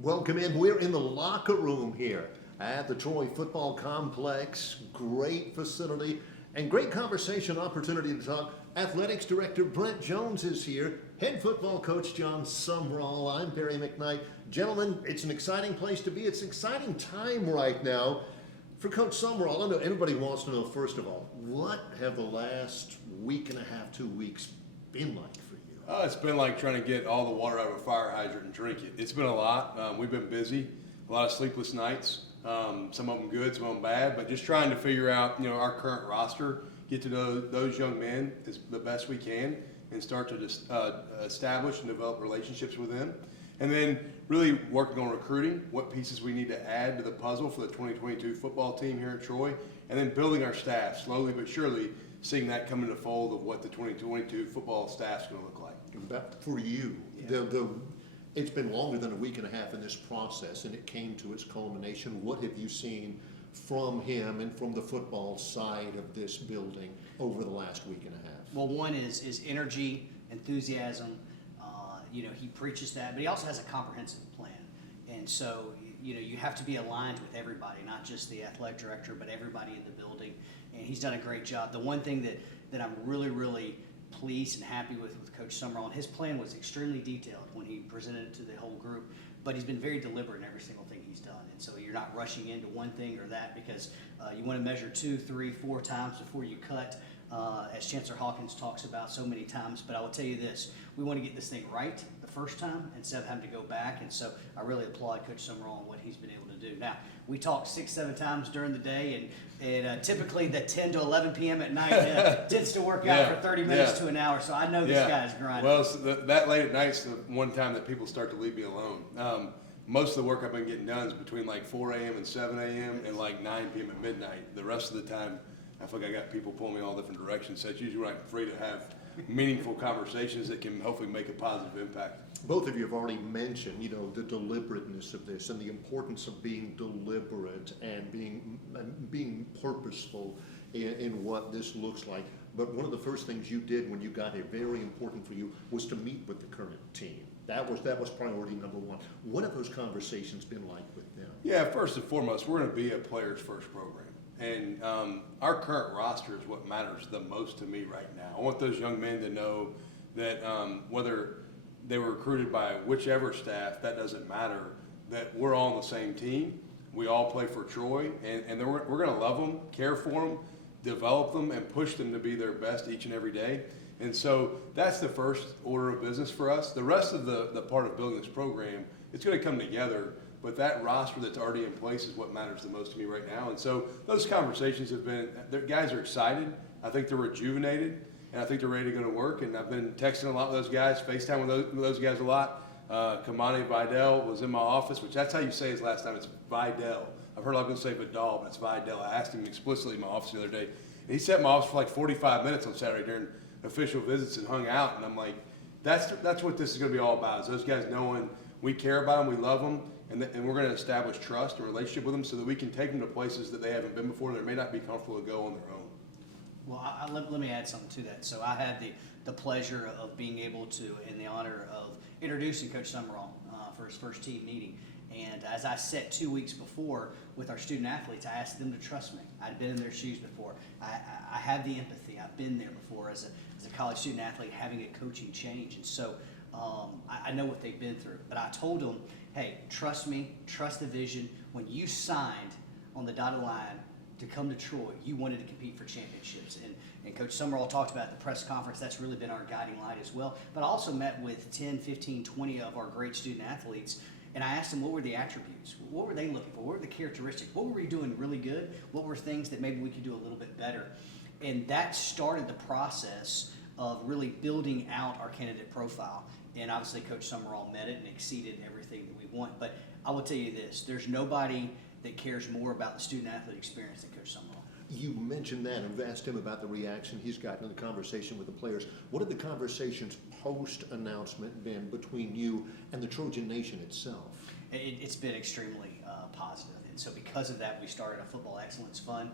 Welcome in. We're in the locker room here at the Troy Football Complex. Great facility and great conversation opportunity to talk. Athletics Director Brent Jones is here. Head football coach John Sumrall. I'm Barry McKnight. Gentlemen, it's an exciting place to be. It's an exciting time right now for Coach Sumrall. I know everybody wants to know, first of all, what have the last week and a half, 2 weeks been like for you? It's been like trying to get all the water out of a fire hydrant and drink it. It's been a lot. We've been busy, a lot of sleepless nights. Some of them good, some of them bad, but just trying to figure out, our current roster, get to know those young men as the best we can, and start to just establish and develop relationships with them. And then really working on recruiting, what pieces we need to add to the puzzle for the 2022 football team here at Troy, and then building our staff slowly but surely, seeing that come into the fold of what the 2022 football staff is going to look like. But for you, it's been longer than a week and a half in this process, and it came to its culmination. What have you seen from him and from the football side of this building over the last week and a half? Well, one is energy, enthusiasm. He preaches that, but he also has a comprehensive plan. And so, you have to be aligned with everybody, not just the athletic director, but everybody in the building. And he's done a great job. The one thing that I'm really, really pleased and happy with Coach Sumrall, and his plan was extremely detailed when he presented it to the whole group, but he's been very deliberate in every single thing he's done. And so you're not rushing into one thing or that, because you want to measure 2, 3, 4 times before you cut, as Chancellor Hawkins talks about so many times. But I will tell you this, we want to get this thing right the first time instead of having to go back. And so I really applaud Coach Sumrall on what he's been able to do. Now, we talk 6, 7 times during the day, and typically the 10 to 11 p.m. at night tends to work out for 30 minutes to an hour. So I know this guy's grinding. Well, so that late at night's the one time that people start to leave me alone. Most of the work I've been getting done is between like 4 a.m. and 7 a.m. and like 9 p.m. at midnight. The rest of the time, I feel like I got people pulling me all different directions. So it's usually when I'm free to have meaningful conversations that can hopefully make a positive impact. Both of you have already mentioned, the deliberateness of this and the importance of being deliberate and being purposeful in what this looks like. But one of the first things you did when you got here, very important for you, was to meet with the current team. That was priority number one. What have those conversations been like with them? Yeah, first and foremost, we're going to be a players first program. And our current roster is what matters the most to me right now. I want those young men to know that whether they were recruited by whichever staff, that doesn't matter, that we're all on the same team. We all play for Troy, and we're going to love them, care for them, develop them, and push them to be their best each and every day. And so that's the first order of business for us. The rest of the part of building this program, it's going to come together. But that roster that's already in place is what matters the most to me right now. And so those conversations have been, the guys are excited. I think they're rejuvenated, and I think they're ready to go to work. And I've been texting a lot with those guys, FaceTime with those guys a lot. Kamani Vidal was in my office, which that's how you say his last name. It's Vidal. I've heard a lot of people say Vidal, but it's Vidal. I asked him explicitly in my office the other day. And he sat in my office for like 45 minutes on Saturday during official visits and hung out. And I'm like, that's what this is going to be all about, is those guys knowing we care about them, we love them, and we're going to establish trust and relationship with them so that we can take them to places that they haven't been before that may not be comfortable to go on their own. Well, let me add something to that. So I had the pleasure of being able to, and the honor of introducing Coach Sumrall for his first team meeting. And as I set 2 weeks before with our student athletes, I asked them to trust me. I'd been in their shoes before. I have the empathy. I've been there before as a college student athlete having a coaching change. And so I know what they've been through. But I told them, hey, trust me, trust the vision. When you signed on the dotted line to come to Troy, you wanted to compete for championships. And Coach Sumrall talked about at the press conference, that's really been our guiding light as well. But I also met with 10, 15, 20 of our great student athletes, and I asked them what were the attributes, what were they looking for, what were the characteristics, what were we doing really good, what were things that maybe we could do a little bit better. And that started the process of really building out our candidate profile. And obviously Coach Sumrall met it and exceeded everything that we want. But I will tell you this, there's nobody that cares more about the student athlete experience than Coach Sumrall. You mentioned that and asked him about the reaction he's gotten in the conversation with the players. What have the conversations post-announcement been between you and the Trojan Nation itself? It's been extremely positive. And so because of that, we started a football excellence fund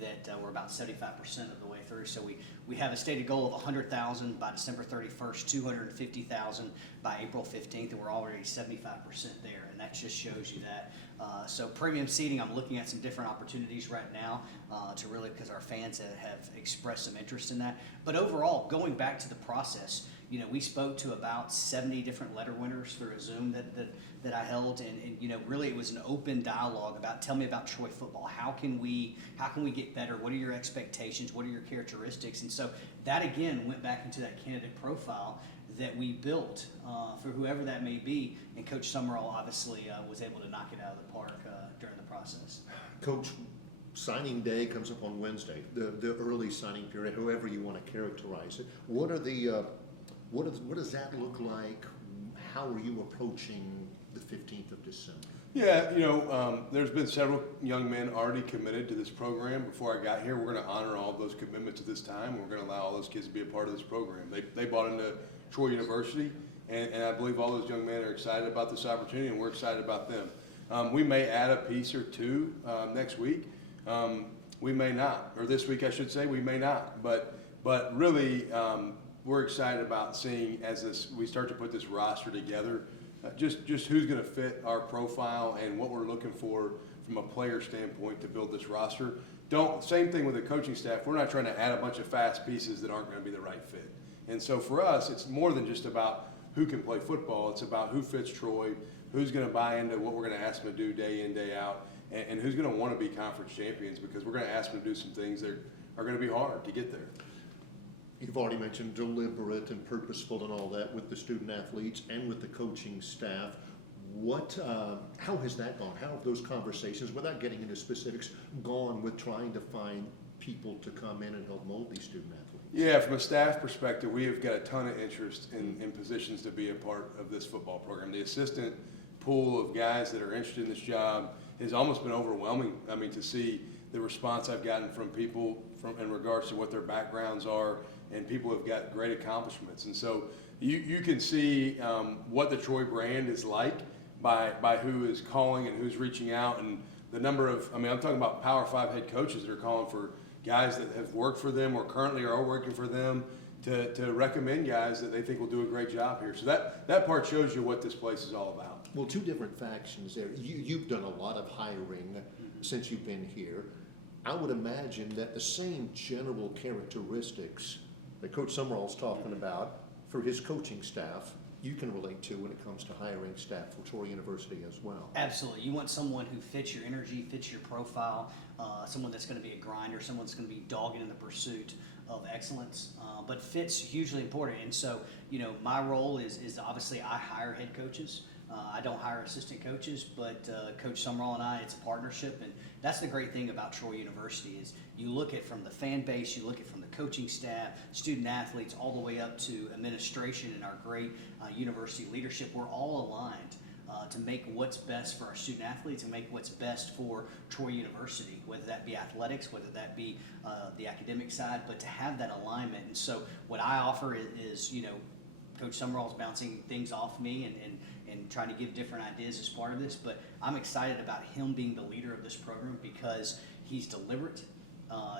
that we're about 75% of the way through. So we have a stated goal of 100,000 by December 31st, 250,000 by April 15th, and we're already 75% there. And that just shows you that. So premium seating, I'm looking at some different opportunities right now to really, because our fans have expressed some interest in that. But overall, going back to the process, you know, we spoke to about 70 different letter winners through a Zoom that I held, and you know, really it was an open dialogue about, tell me about Troy football. How can we get better? What are your expectations? What are your characteristics? And so that again went back into that candidate profile that we built for whoever that may be, and Coach Sumrall obviously was able to knock it out of the park during the process. Coach, signing day comes up on Wednesday, the early signing period, however you want to characterize it. What are the what does that look like? How are you approaching the 15th of December? Yeah, you know, there's been several young men already committed to this program. Before I got here, we're going to honor all of those commitments at this time. We're going to allow all those kids to be a part of this program. They bought into Troy University, and I believe all those young men are excited about this opportunity, and we're excited about them. We may add a piece or two next week. We may not, or this week I should say, we may not. But really, we're excited about seeing as we start to put this roster together, just who's going to fit our profile and what we're looking for from a player standpoint to build this roster. Same thing with the coaching staff. We're not trying to add a bunch of fast pieces that aren't going to be the right fit. And so for us, it's more than just about who can play football. It's about who fits Troy, who's going to buy into what we're going to ask them to do day in, day out, and who's going to want to be conference champions, because we're going to ask them to do some things that are going to be hard to get there. You've already mentioned deliberate and purposeful and all that with the student athletes and with the coaching staff. How has that gone? How have those conversations, without getting into specifics, gone with trying to find people to come in and help mold these student athletes? Yeah, from a staff perspective, we have got a ton of interest in positions to be a part of this football program. The assistant pool of guys that are interested in this job has almost been overwhelming. I mean, to see the response I've gotten from people in regards to what their backgrounds are, and people have got great accomplishments. And so you can see what the Troy brand is like by who is calling and who's reaching out, and the number of, I'm talking about Power 5 head coaches that are calling for guys that have worked for them or currently are working for them to recommend guys that they think will do a great job here. So that part shows you what this place is all about. Well, two different factions there. You've done a lot of hiring since you've been here. I would imagine that the same general characteristics that Coach Sumrall's talking about for his coaching staff, you can relate to when it comes to hiring staff for Troy University as well. Absolutely. You want someone who fits your energy, fits your profile, someone that's going to be a grinder, someone that's going to be dogged in the pursuit of excellence, but fit's hugely important. And so, you know, my role is obviously I hire head coaches. I don't hire assistant coaches, but Coach Sumrall and I, it's a partnership, and that's the great thing about Troy University is you look at from the fan base, you look at from the coaching staff, student athletes, all the way up to administration and our great university leadership. We're all aligned to make what's best for our student athletes and make what's best for Troy University, whether that be athletics, whether that be the academic side, but to have that alignment. And so what I offer is you know, Coach Sumrall's bouncing things off me and trying to give different ideas as part of this, but I'm excited about him being the leader of this program because he's deliberate,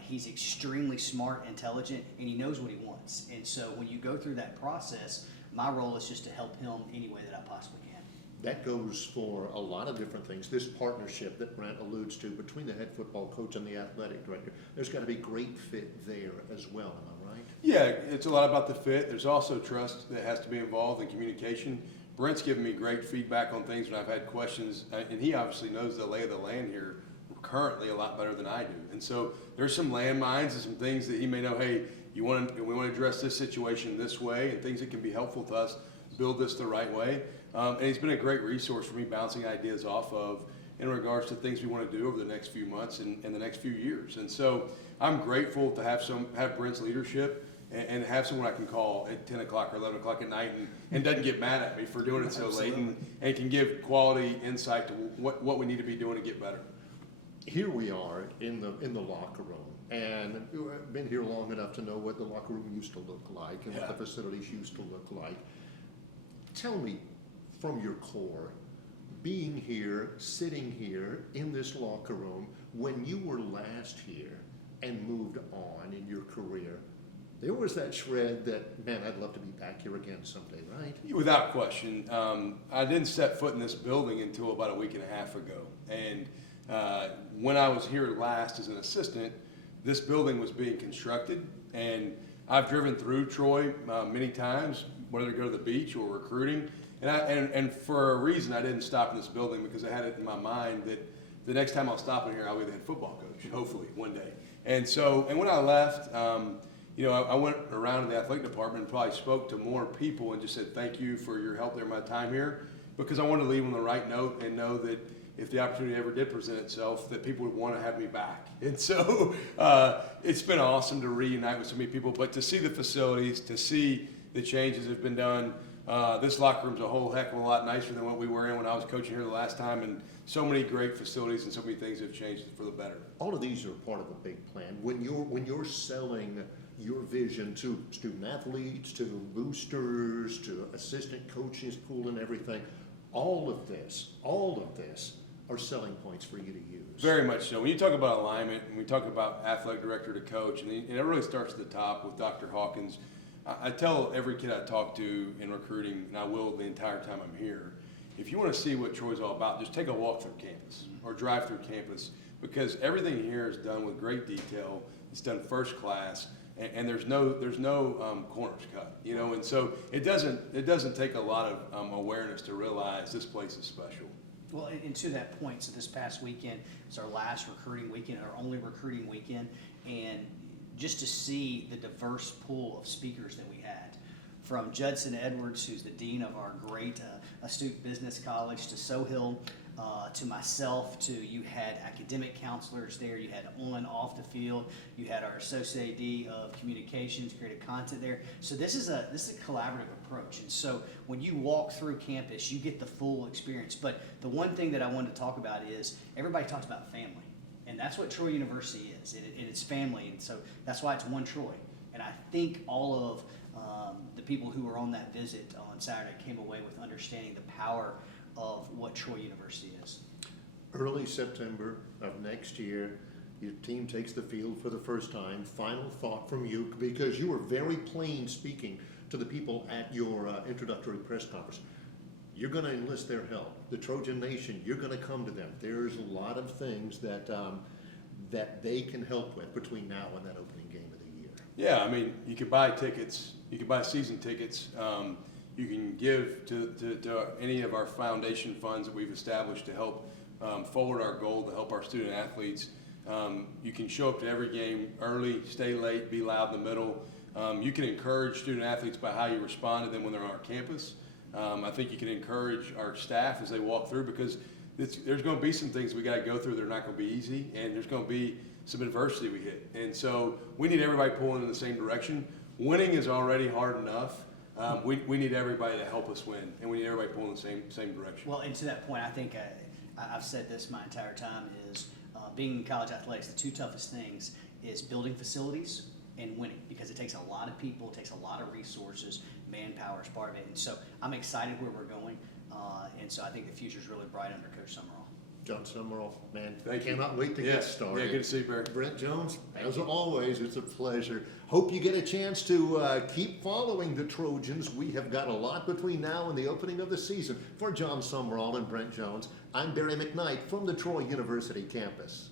he's extremely smart, intelligent, and he knows what he wants. And so when you go through that process, my role is just to help him any way that I possibly can. That goes for a lot of different things. This partnership that Brent alludes to between the head football coach and the athletic director, there's got to be great fit there as well, am I right? Yeah, it's a lot about the fit. There's also trust that has to be involved in communication. Brent's given me great feedback on things when I've had questions, and he obviously knows the lay of the land here currently a lot better than I do. And so there's some landmines and some things that he may know, hey, we want to address this situation this way, and things that can be helpful to us, build this the right way. And he's been a great resource for me bouncing ideas off of in regards to things we want to do over the next few months and the next few years. And so I'm grateful to have Brent's leadership and have someone I can call at 10 o'clock or 11 o'clock at night and doesn't get mad at me for doing it so late and can give quality insight to what we need to be doing to get better. Here we are in the locker room. And I've been here long enough to know what the locker room used to look like and what the facilities used to look like. Tell me, from your core, being here, sitting here in this locker room, when you were last here and moved on in your career, there was that shred that, man, I'd love to be back here again someday, right? Without question. I didn't step foot in this building until about a week and a half ago. And when I was here last as an assistant, this building was being constructed. And I've driven through Troy many times, whether to go to the beach or recruiting. And for a reason, I didn't stop in this building because I had it in my mind that the next time I'll stop in here, I'll be the head football coach, hopefully, one day. And when I left, I went around in the athletic department and probably spoke to more people and just said thank you for your help during my time here, because I wanted to leave on the right note and know that if the opportunity ever did present itself, that people would want to have me back. And so it's been awesome to reunite with so many people, but to see the facilities, to see the changes that have been done. This locker room's a whole heck of a lot nicer than what we were in when I was coaching here the last time, and so many great facilities and so many things have changed for the better. All of these are part of a big plan. When you're selling your vision to student athletes, to boosters, to assistant coaches pool and everything, all of this are selling points for you to use. Very much so. When you talk about alignment, and we talk about athletic director to coach, and it really starts at the top with Dr. Hawkins. I tell every kid I talk to in recruiting, and I will the entire time I'm here, if you want to see what Troy's all about, just take a walk through campus or drive through campus, because everything here is done with great detail. It's done first class, and there's no corners cut, and so it doesn't take a lot of awareness to realize this place is special. Well, and to that point, so this past weekend was our last recruiting weekend, our only recruiting weekend, and just to see the diverse pool of speakers that we had, from Judson Edwards, who's the dean of our great astute business college, to Sohill, to myself, to you had academic counselors there, you had on, off the field, you had our associate AD of communications, creative content there. So this is a collaborative approach. And so when you walk through campus, you get the full experience. But the one thing that I wanted to talk about is everybody talks about family. And that's what Troy University is. It's family. And so that's why it's one Troy. And I think all of the people who were on that visit on Saturday came away with understanding the power of what Troy University is. Early September of next year, your team takes the field for the first time. Final thought from you, because you were very plain speaking to the people at your introductory press conference. You're going to enlist their help. The Trojan Nation, you're going to come to them. There's a lot of things that they can help with between now and that opening game of the year. Yeah, I mean, you could buy tickets. You could buy season tickets. You can give to any of our foundation funds that we've established to help forward our goal, to help our student athletes. You can show up to every game early, stay late, be loud in the middle. You can encourage student athletes by how you respond to them when they're on our campus. I think you can encourage our staff as they walk through, because there's going to be some things we got to go through that are not going to be easy, and there's going to be some adversity we hit. And so we need everybody pulling in the same direction. Winning is already hard enough. We need everybody to help us win, and we need everybody pulling in the same direction. Well, and to that point, I think I've said this my entire time is being in college athletics, the two toughest things is building facilities and winning, because it takes a lot of people, it takes a lot of resources, manpower is part of it. And so I'm excited where we're going, and so I think the future is really bright under Coach Sumrall. John Sumrall, man, Thank you. cannot wait to get started. Yeah, good to see you, Barry. Brent Jones, as always, it's a pleasure. Hope you get a chance to keep following the Trojans. We have got a lot between now and the opening of the season. For John Sumrall and Brent Jones, I'm Barry McKnight from the Troy University campus.